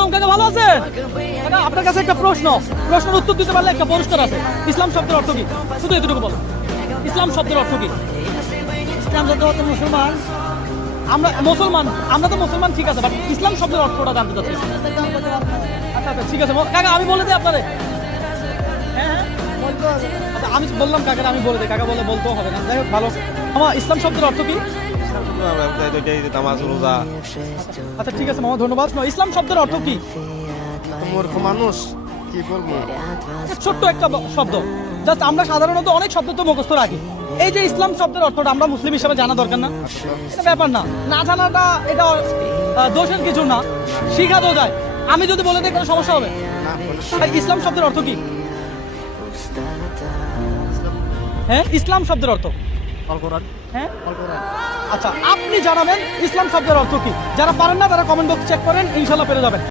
আলাইকুম কাকা, ভালো আছেন? কাকা আপনার কাছে একটা প্রশ্নের উত্তর দিতে পারলে একটা পুরস্কার আছে। ইসলাম শব্দের অর্থ কি? শুধু এতটুকু বলো, ইসলাম শব্দের অর্থ কি? আমরা তো মুসলমান। আমরা তো মুসলমান, ঠিক আছে, বাট ইসলাম শব্দের অর্থটা জানতে চাচ্ছি। আচ্ছা আচ্ছা ঠিক আছে কাকা, আমি বলে দিই আপনারে। হ্যাঁ আচ্ছা আমি বললাম কাকা, আমি বলে দিই, কাকা বলে বলতেও হবে না। যাই হোক ভালো। আমার ইসলাম শব্দের অর্থ কি? আচ্ছা ঠিক আছে মামা, ধন্যবাদ। ইসলাম শব্দের অর্থ কি? মূর্খ মানুষ, কি বলবো? ছোট্ট একটা শব্দ, জাস্ট আমরা সাধারণত অনেক শব্দ তো মুখস্থ রাখি। এই যে ইসলাম শব্দের অর্থটা আমরা মুসলিম হিসেবে জানা দরকার না? এটা ব্যাপার না, না জানাটা এটা দোষের কিছু না, শিখাতেও যায়। আমি যদি বলে দিই কোনো সমস্যা হবে? ইসলাম শব্দের অর্থ কি? হ্যাঁ ইসলাম শব্দের অর্থ হ্যাঁ আচ্ছা আপনি জানাবেন ইসলাম শব্দের অর্থ কি। যারা পারেন না তারা কমেন্ট বক্স চেক করেন, ইনশাল্লাহ পেরে যাবেন।